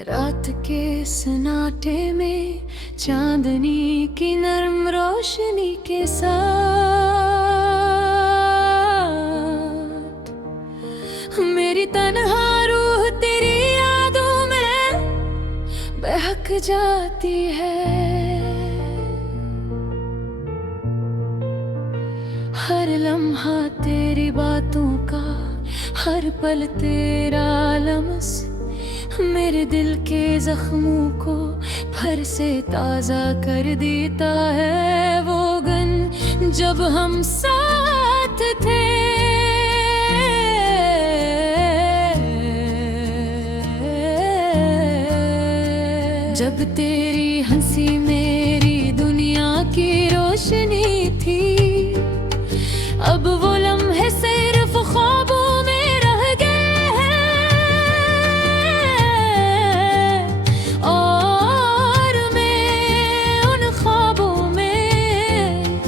रात के सन्नाटे में चांदनी की नरम रोशनी के साथ मेरी तन्हा रूह तेरी यादों में बहक जाती है। हर लम्हा तेरी बातों का, हर पल तेरा लम्स मेरे दिल के जख्मों को फिर से ताजा कर देता है। वो गन जब हम साथ थे, जब तेरी हंसी मेरी दुनिया की रोशनी थी। अब वो लम्हे सिर्फ ख्वाबों में रह गए हैं और मैं उन ख्वाबों में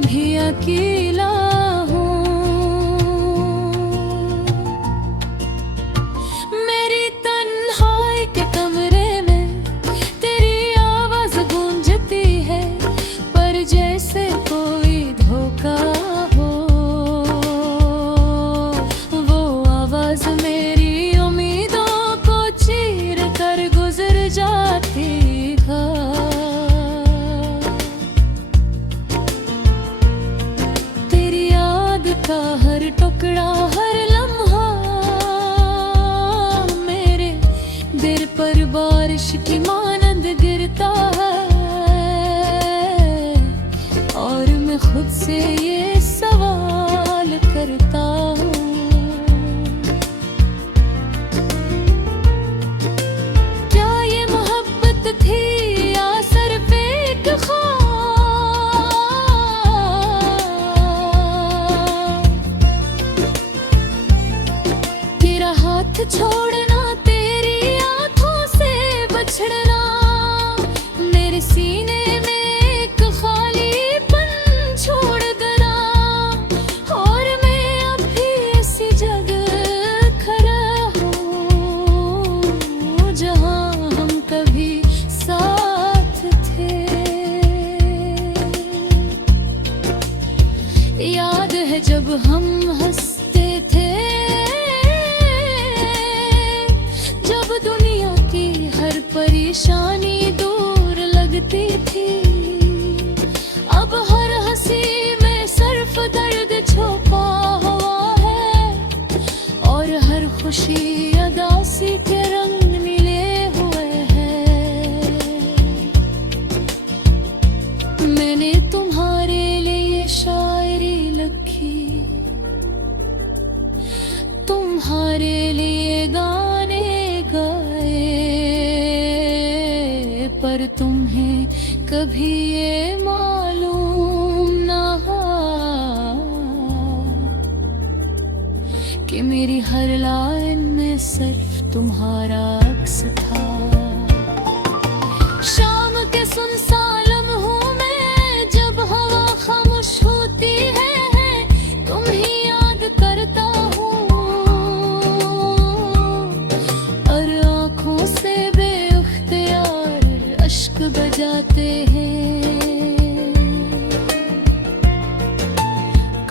भी अकेला हूँ। मेरी तन्हाई के कमरे में तेरी आवाज गूंजती है, पर जैसे कोई धोखा मेरी उम्मीदों को चीर कर गुजर जाती है। तेरी याद का हर टुकड़ा, हर लम्हा मेरे दिल पर बारिश की मानंद गिरता है। और मैं खुद से ये सवाल करता हूँ, थी या सिर्फ एक ख्वाब। तेरा हाथ छोड़ना, तेरी आंखों से बछड़ना, मेरे सीने में एक खालीपन छोड़ देना। और मैं अभी इसी जगह खड़ा हूँ जहाँ हम कभी साथ थे। याद है जब हम हंसते थे, जब दुनिया की हर परेशानी दूर लगती थी। अब हर हंसी में सिर्फ दर्द छुपा हुआ है और हर खुशी उदासी के रंग मिले हुए हैं। मैंने तुम्हारे लिए शायरी लिखी, तुम्हारे लिए गाने गाए, पर तुम्हें कभी ये मालूम ना कि मेरी हर लाइन में सिर्फ तुम्हारा अक्स था। शाम के सुनसान लम्हों में जब हवा खामोश होती है, तुम ही याद करता हूँ और आँखों से बेख्तियार अश्क बजाते हैं।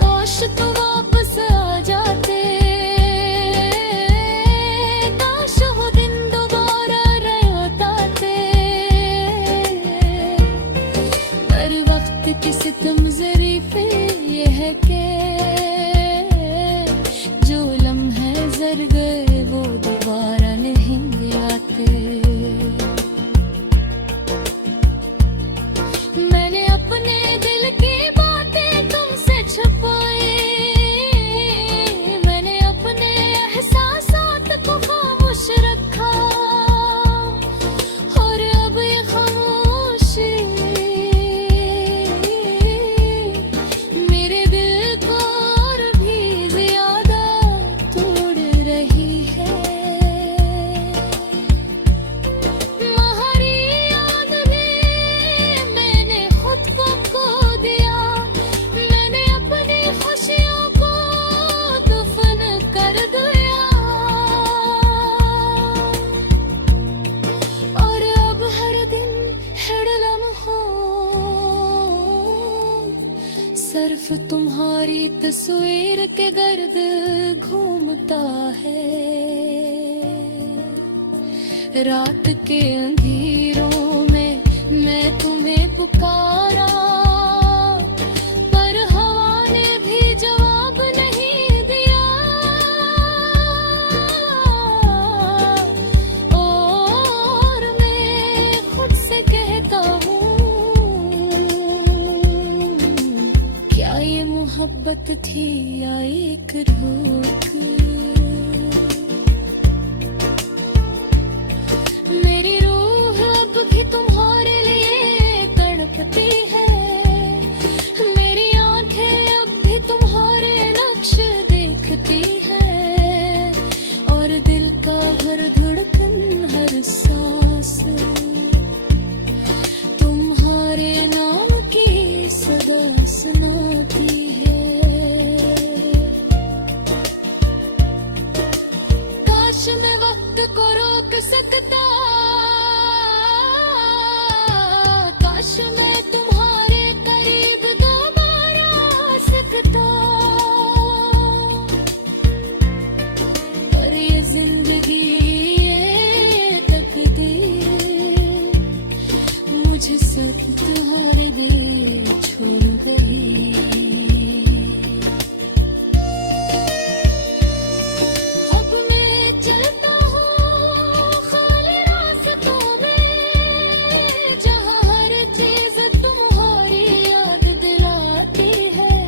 काश तू वापस आ जाते, काश वो दिन दोबारा रहते। हर वक्त की सितम ज़रीफ़े ये है कि जो लम्हे ज़र गए वो दोबारा नहीं आते। मैंने अपने दिल की बातें तुमसे छुपाई, मैंने अपने एहसासात को खामोश रखा और अब ये खामोशी मेरे दिल को और भी ज्यादा तोड़ रही है। सिर्फ तुम्हारी तस्वीर के गर्द घूमता है। रात के अंधेरों में मैं तुम्हें पुकारा, पर हवा ने भी जवाब नहीं दिया। और मैं खुद से कहता हूँ, क्या ये मोहब्बत थी या एक धोख। मेरी रूह अब भी तुम्हारे लिए तड़पती है, मेरी आंखें अब भी तुम्हारे नक्श देखती है, और दिल का हर धड़कन हर सांस तुम्हारे नाम की सदा सुनाती है। काश मैं वक्त को रोक सकता, काश मैं तुम्हारे करीब दोबारा आ सकता, पर ये जिंदगी ये तकदीर मुझे सब तुम्हारे दिल छोड़ गई। अब मैं चलता हूँ खाली रास्तों में, जहाँ हर चीज तुम्हारी याद दिलाती है।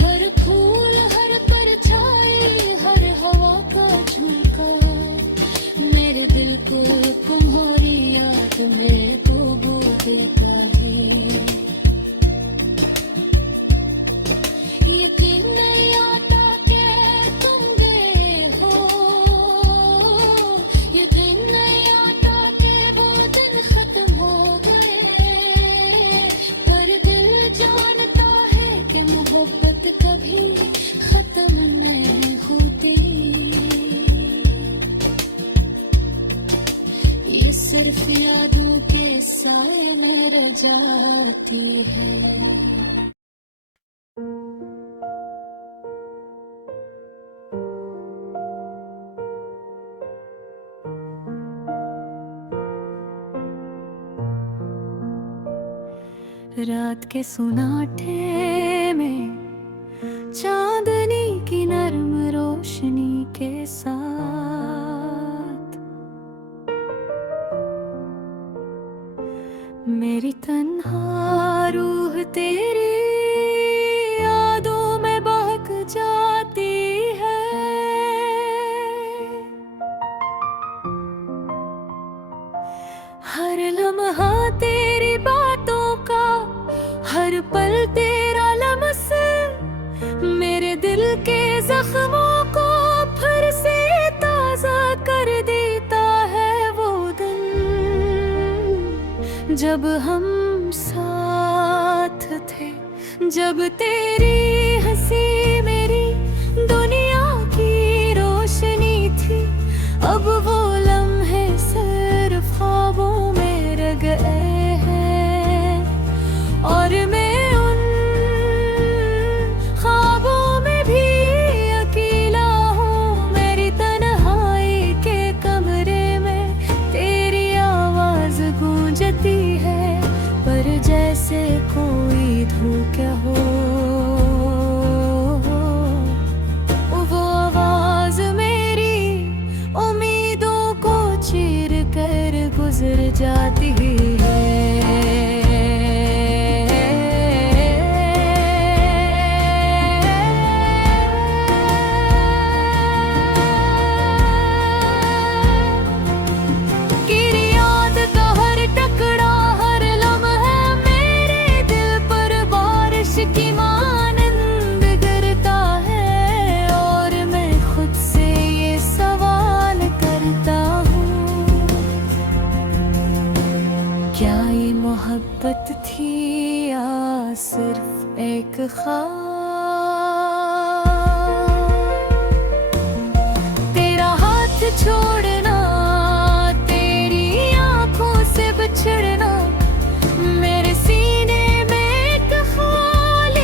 हर फूल हर परछाई हर हवा का झोंका मेरे दिल को तुम्हारी याद में डुबो देता है। यकीन नहीं आता कि तुम गए हो, यकीन नहीं आता कि वो दिन खत्म हो गए, पर दिल जानता है कि मोहब्बत कभी खत्म नहीं होती। ये सिर्फ यादों के साए में रह जाती है। रात के सुनाटे में चांदनी की नरम रोशनी के साथ मेरी तन्हा रूह तेरी यादों में बहक जाती है। हर लम्हा तेरी बातों का, हर पल तेरा लम्स मेरे दिल के जख्मों को फिर से ताजा कर देता है। वो दिन जब हम साथ थे, जब तेरी हंसी मेरी दुनिया की रोशनी थी, अब वो लम्हे सिर्फ ख्वाबों में रह गए हैं, और मैं उन ख्वाबों में भी अकेला हूँ। मेरी तन्हाई के कमरे में तेरी आवाज गूंजती है, पर जैसे कोई धोखा हो। वो आवाज मेरी उम्मीदों को चीर कर गुजर जाती है। मोहब्बत थी या सिर्फ एक ख्वाब। तेरा हाथ छोड़ना, तेरी आंखों से बिछड़ना, मेरे सीने में एक ख्याल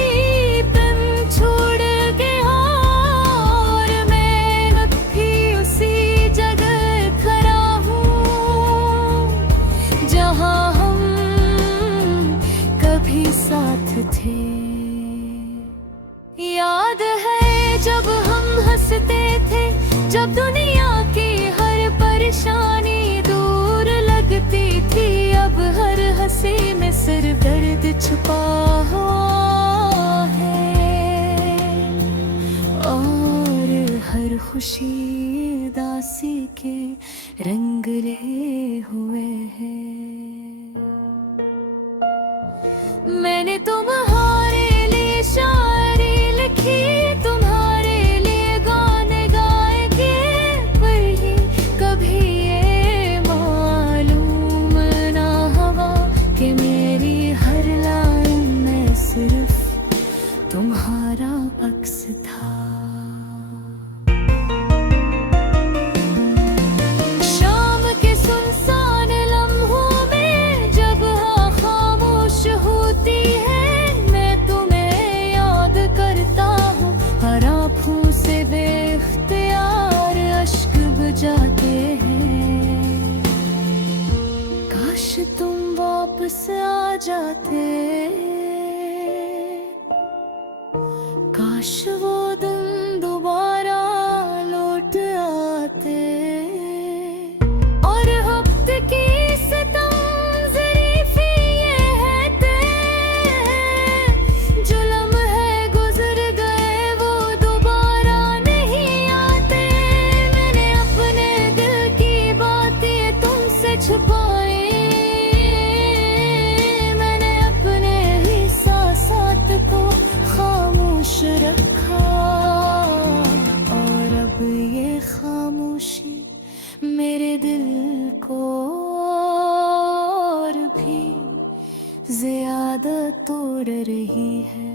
छुपा हुआ है, और हर खुशी उदासी के रंग ले हुए हैं। मैंने तुम्हारे लिए शायरी लिखी, तुम्हारे लिए गाने गाए के, पर ये कभी ये मालूम ना हुआ कि मेरी हर लाइन में सिर्फ तुम्हारा अक्स था। शाम के सुनसान लम्हों में जब हाँ खामोश होती है, मैं तुम्हें याद करता हूँ। हर आँखों से बेख्तियार अश्क बजाते हैं। काश तुम वापस आ जाते, काश वो दिन दोबारा लौट आते, और वक्त की सितम ज़रीफ़ी ये है जो लम्हे गुज़र गए वो दोबारा नहीं आते। मैंने अपने दिल की बातें तुमसे छुपाई, मैंने अपने एहसासात को खामोश रखा, और अब ये खामोशी मेरे दिल को और भी ज्यादा तोड़ रही है।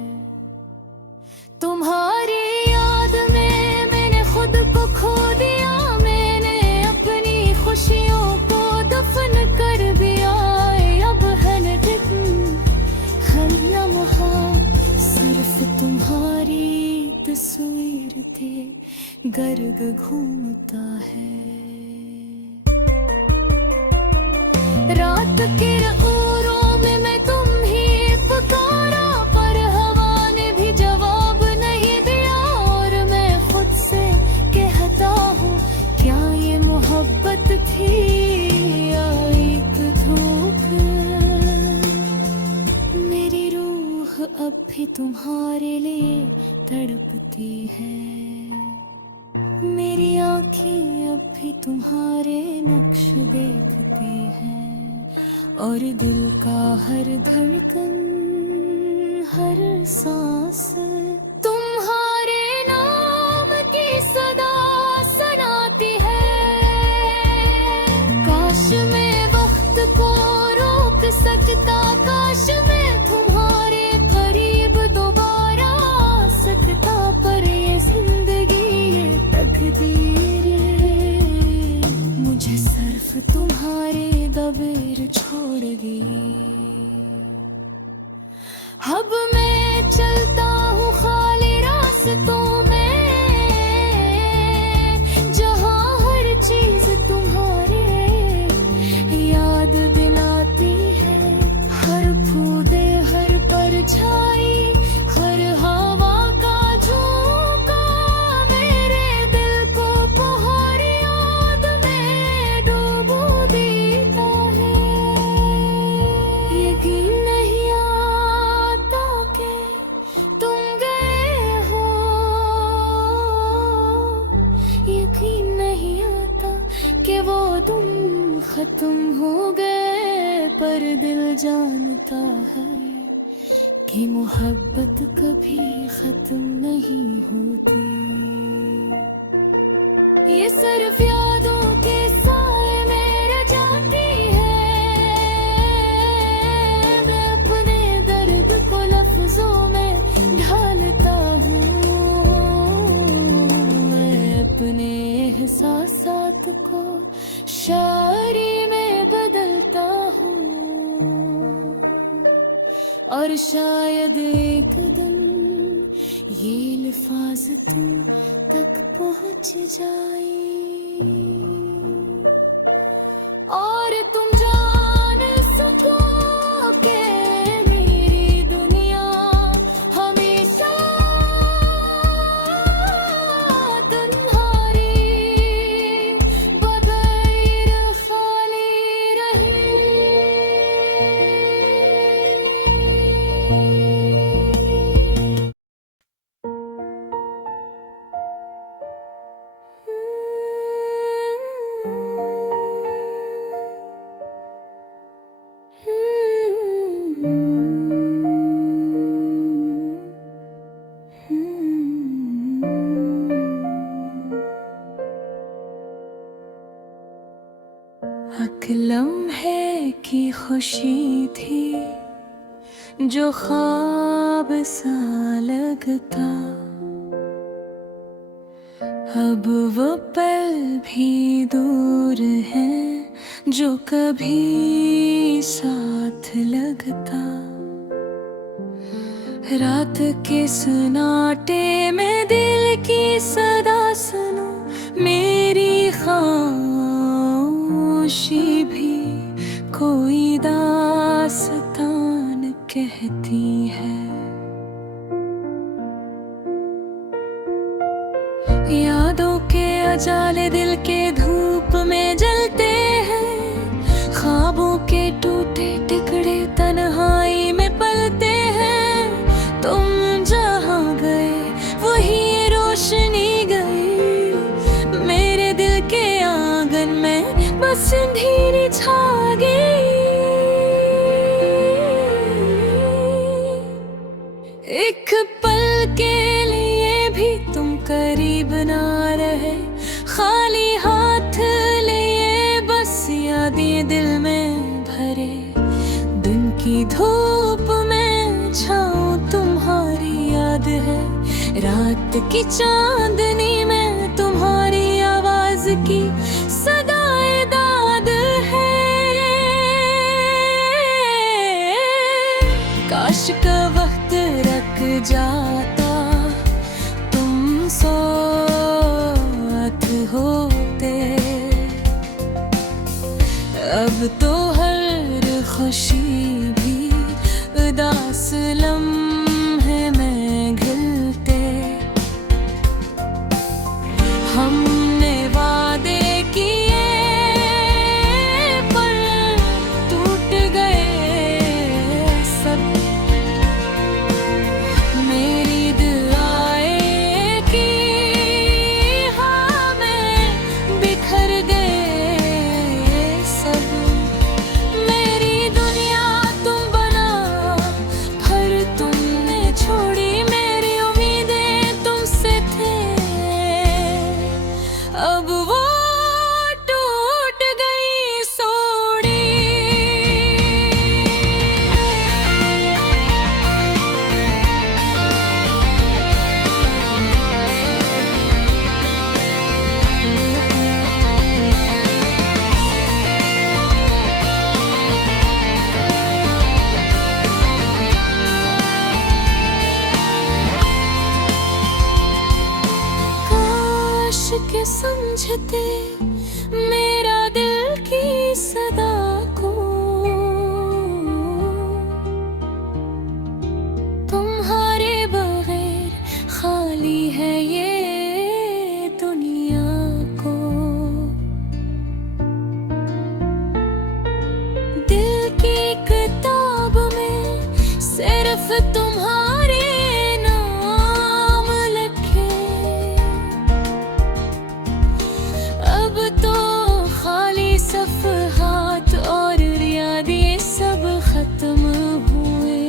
तुम्हारी याद में मैंने खुद को खो दिया, मैंने अपनी खुशियों को दफन कर दिया। अब हर दिन हर लम्हा सिर्फ तुम्हारी तस्वीर थे गर्ग घूमता है। रात के रखोरों में मैं तुम ही पुकारा, पर हवा ने भी जवाब नहीं दिया, और मैं खुद से कहता हूँ क्या ये मोहब्बत थी या एक धोखा। मेरी रूह अब भी तुम्हारे लिए तड़पती है, मेरी आँखें अब भी तुम्हारे नक्श देखती हैं, और दिल का हर धड़कन हर सांस तुम्हारे नाम की सदा सुनाती है। काश मैं वक्त को रोक सकता, काश मैं तुम्हारे करीब दोबारा आ सकता, पर ये जिंदगी ये तकदीर मुझे सिर्फ तुम्हारे दबेर छोड़ गई। अब मैं चलता हूँ खाली रास्तों में, जहाँ हर चीज तुम्हारे याद दिलाती है। हर फूदे हर परछाई हर हवा का झोंका मेरे दिल को तुम्हारी याद में डुबो देता है। यकीन नहीं आता कि तुम गए हो, यकीन नहीं आता कि वो तुम खत्म हो गए, पर दिल जानता है कि मोहब्बत कभी खत्म नहीं होती। ये सिर्फ यादों के साए में रह जाती है, मैं अपने दर्द को लफ्जों में ढालता हूँ, मैं अपने एहसासात को शायरी में बदलता हूँ, और शायद एक दिन ये अल्फाज तुम तक पहुँच जाए, और तुम जान सको कि मेरी दुनिया हमेशा तुम्हारी बगैर खाली रही। खुशी थी जो ख्वाब सा लगता, अब वो पल भी दूर है जो कभी साथ लगता। रात के सन्नाटे में दिल की सदा सुनो, मेरी खामोशी भी कोई दास्तान कहती है। यादों के अजाले दिल के धूप में जलते हैं, ख्वाबों के टूटे टुकड़े तन्हाई में पलते हैं। तुम जहाँ गए वही रोशनी गई, मेरे दिल के आंगन में बस अंधेरी छा गई। एक पल के लिए भी तुम करीब ना रहे, खाली हाथ लिए बस यादें दिल में भरे। दिन की धूप में छाऊं तुम्हारी याद है, रात की चांदनी में तुम्हारी आवाज की सदाए दाद है। काश का वक्त रख जाता, तुम साथ होते, अब तो हर खुशी भी उदास लम्हे में घिलते। हमने वादे किए पर टूट गए सब, मेरी दुआएं की हमें बिखर गए सब। मेरी दुनिया तुम बना पर तुमने छोड़ी, मेरी उम्मीदें तुमसे थे, अब वो टूट गई सोड़ी। काश के समझते मेरा दिल की सदा को, तुम्हारे बगैर खाली है ये दुनिया को। दिल की किताब में सिर्फ तुम्हारे नाम लिखे, अब तो खाली सफ़हात और याद ये सब खत्म हुए।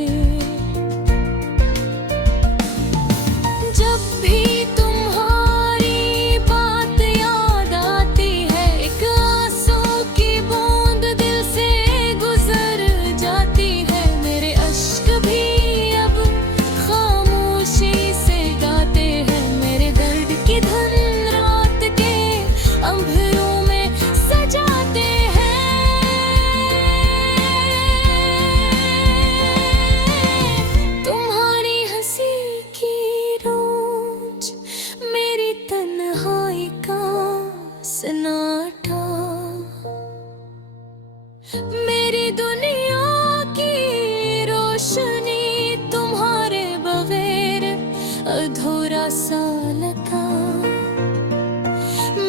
जब भी तुम्हारी बात याद आती है, एक आंसू की बूंद दिल से गुजर जाती है। मेरे अश्क भी अब खामोशी से गाते हैं, मेरे दर्द की धुन रात के अंधेरों में सजाते हैं। तुम्हारी हंसी की रोज मेरी तन्हाई का सन्नाटा, मेरी दुनिया की रोशनी तुम्हारे बगैर अधूरा सा लगा।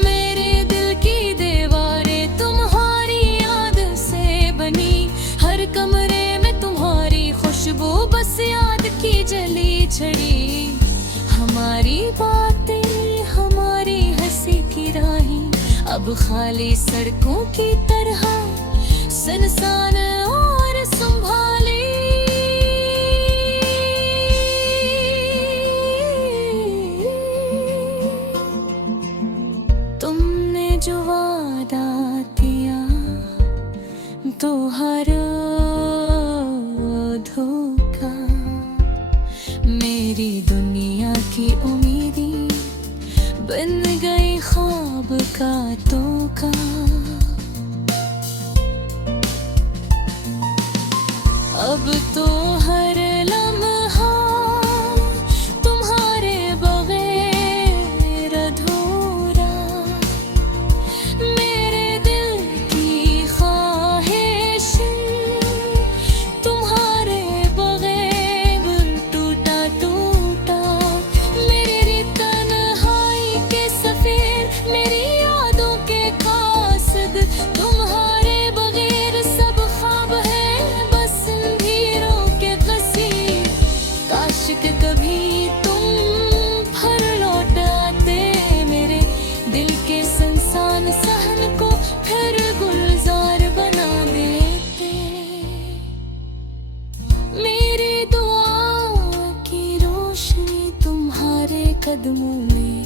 मेरे दिल की दीवारें तुम्हारी याद से बनी, हर कमरे में तुम्हारी खुशबू बस याद की जली छड़ी। हमारी बातें हमारी हंसी की राहें अब खाली सड़कों की तरह सुनसान और संभाली। तुमने जो वादा दिया तो हर मेरी दुनिया की उम्मीदें बन गई ख्वाब का धोखा। अब तो हर लम्हा तुम्हारे बगैर अधूरा, मेरे दिल की ख्वाहिश तुम्हारे बगैर टूटा टूटा। मेरी तन्हाई के सफीर, मेरी यादों के कासिद, तुम्हारे बगैर सब ख्वाब है बस अंधेरों के कसीर। काश के कभी तुम भर लौट आते, मेरे दिल के संसान सहन को फिर गुलजार बना देते। मेरी दुआ की रोशनी तुम्हारे कदमों में,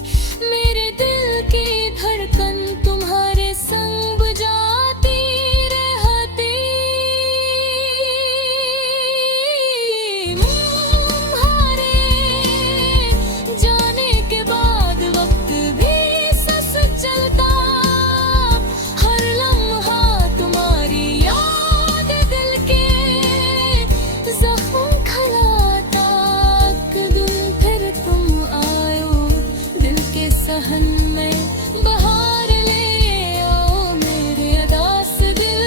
मेरे दिल की धड़कन तुम्हारे संग बुझाती रहती। तुम्हारे जाने के बाद वक्त भी सस चलता, हर लम्हा तुम्हारी याद दिल के जख्म खलाता। दिल फिर तुम आयो दिल के सहन में बहार ले आओ, मेरे अदास दिल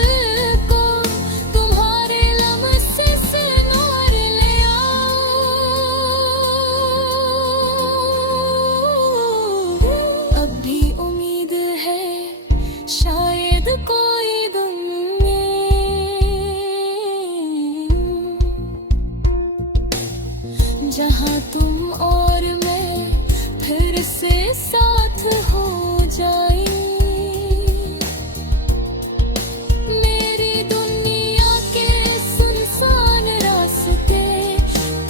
को तुम्हारे लम्हे से नूर ले आओ। अब भी उम्मीद है शायद कोई दिन में जहाँ तुम और मैं फिर से साथ हो जाए। मेरी दुनिया के सुनसान रास्ते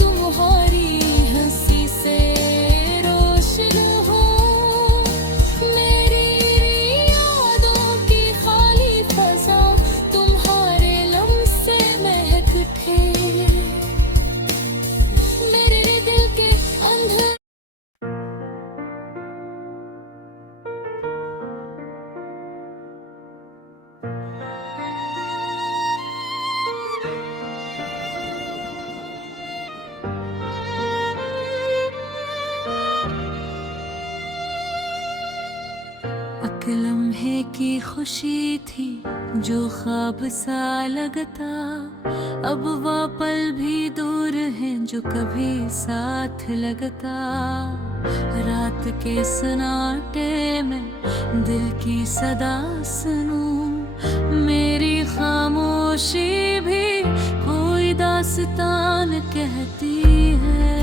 तुम्हारी हंसी से रोशन हो, मेरी यादों की खाली फजा तुम्हारे लम्हे महक उठे। मेरे दिल के अंदर एक लम्हे की खुशी थी जो ख्वाब सा लगता, अब वह पल भी दूर है जो कभी साथ लगता। रात के सन्नाटे में दिल की सदा सुनूं, मेरी खामोशी भी कोई दास्तान कहती है।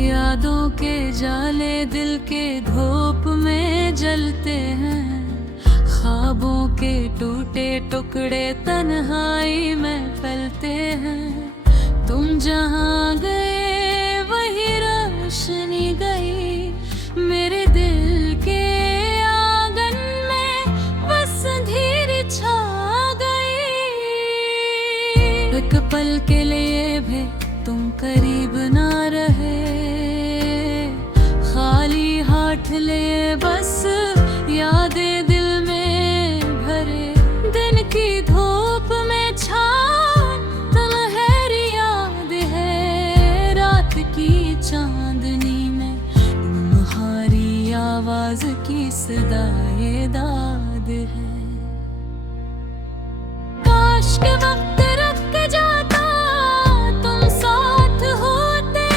यादों के जाले दिल के धूप में जलते हैं, ख्वाबों के टूटे टुकड़े तन्हाई में फैलते हैं। तुम जहाँ गए वही रोशनी गई, मेरे दिल के आंगन में बस अंधेरी छा गई। एक पल के लिए भी तुम करीब ना रहे, खाली हाथ ले बस यादें दिल में भरे। दिन की धूप में छाए तन्हारी याद है, रात की चांदनी में तुम्हारी आवाज की सदाए दाद है। काश के वक्त रुक जाता तुम साथ होते,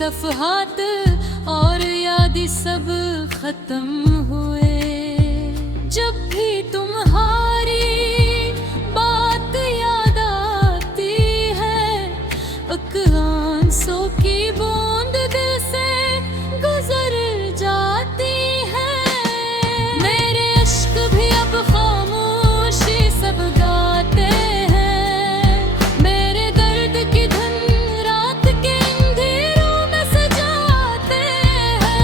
सफ़हात और याद सब खत्म हुए। जब भी तुम्हारी बात याद आती है, एक आंसू की बूंद दिल से गुजर जाती है। मेरे अश्क भी अब खामोशी सब गाते हैं, मेरे दर्द की धुन रात के अंधेरों में सजाते हैं।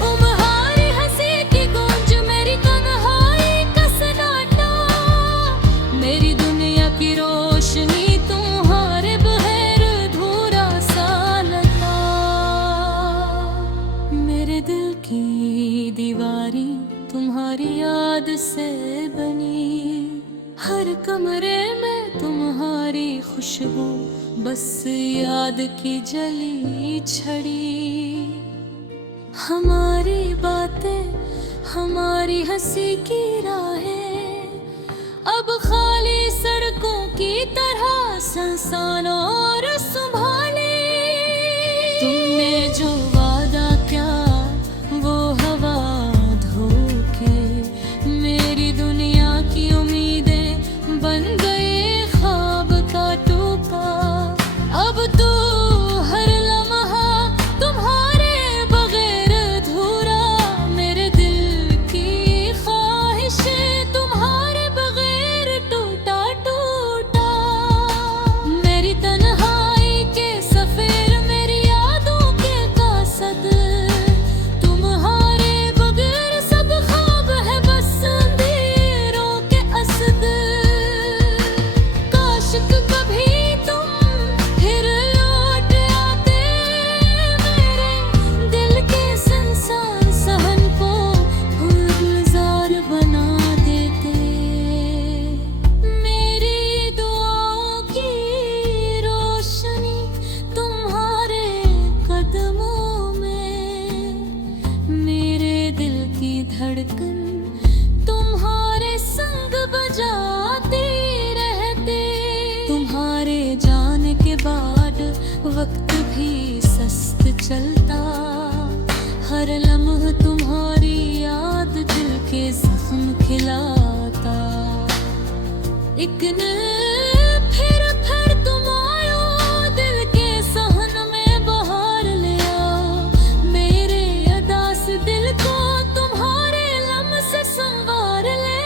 तुम्हारी हंसी की गूंज मेरी तन्हाई का सन्नाटा, मेरी दुनिया की रोशनी तुम्हारे बगैर अधूरा सा लगता। मेरे दिल की दीवारी तुम्हारी याद से बनी, हर कमरे में तुम्हारी खुशबू, बस याद की जली छड़ी। हमारी बातें, हमारी हंसी की राहें अब खाली सड़कों की तरह सुनसान और संभाली। तुमने जो वादा किया वो हवा धोके मेरी दुनिया की उम्मीदें बन गए ख्वाब का टूका। अब तो हर लम्हा तुम्हारे बगैर अधूरा, मेरे दिल की ख्वाहिशें तुम्हारे बगैर टूटा टूटा। मेरी तन्हाई के सफेर, मेरी यादों के कासद, तुम्हारे बगैर सब ख्वाब है बस अंधेरों के असद। काश कभी तुम फिर लौट आते, मेरे दिल के संसार सहन को गुलजार बना देते। मेरी दुआओं की रोशनी तुम्हारे कदमों में, मेरे दिल की धड़कन तुम्हारे संग बजाती रहती। तुम्हारे जाने के बाद वक्त भी सस्त चलता, हर लम्हा तुम्हारी याद दिल के जख्म खिलाता। एक न फिर तुम आयो, दिल के सहन में बहार ले आओ। मेरे अदास दिल को तुम्हारे लम्ह से संवार ले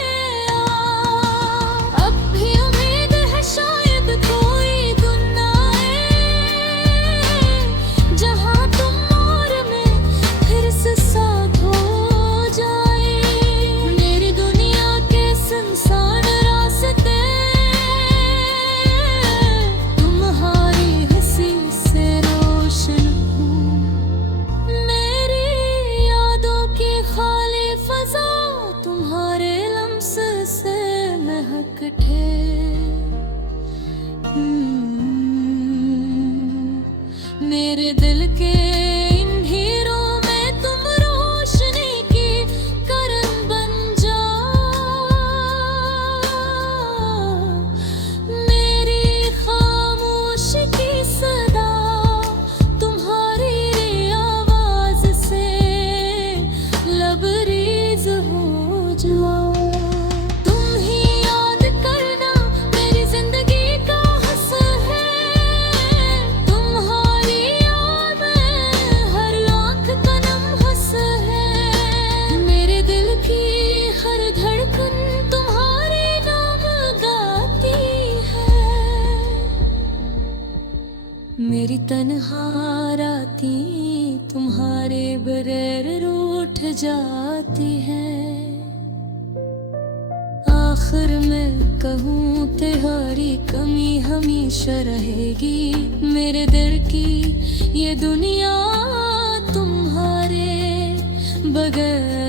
आओ। अब भी उम्मीद है शायद कोई दिन आए, जहाँ तुम और मैं फिर से साथ हो जाए। मेरी दुनिया के सुनसान रास्ते तुम्हारी हंसी से रोशन हूँ, मेरी यादों की खाली फजा तुम्हारे लम्स से महक उठे। मेरे दिल के इन हीरों में तुम रोशनी की किरण बन जाओ। मेरी खामोश की सदा तुम्हारी आवाज से लबरेज हो जाओ। तुम ही याद करना मेरी जिंदगी का हंस है, तुम्हारी याद में हर आँख का नम हंस है। मेरे दिल की हर धड़कन तुम्हारे नाम गाती है, मेरी तन्हा रातें तुम्हारे बगैर रूठ जाती हैं। आखिर मैं कहूँ तुम्हारी कमी हमेशा रहेगी, मेरे दिल की ये दुनिया तुम्हारे बगैर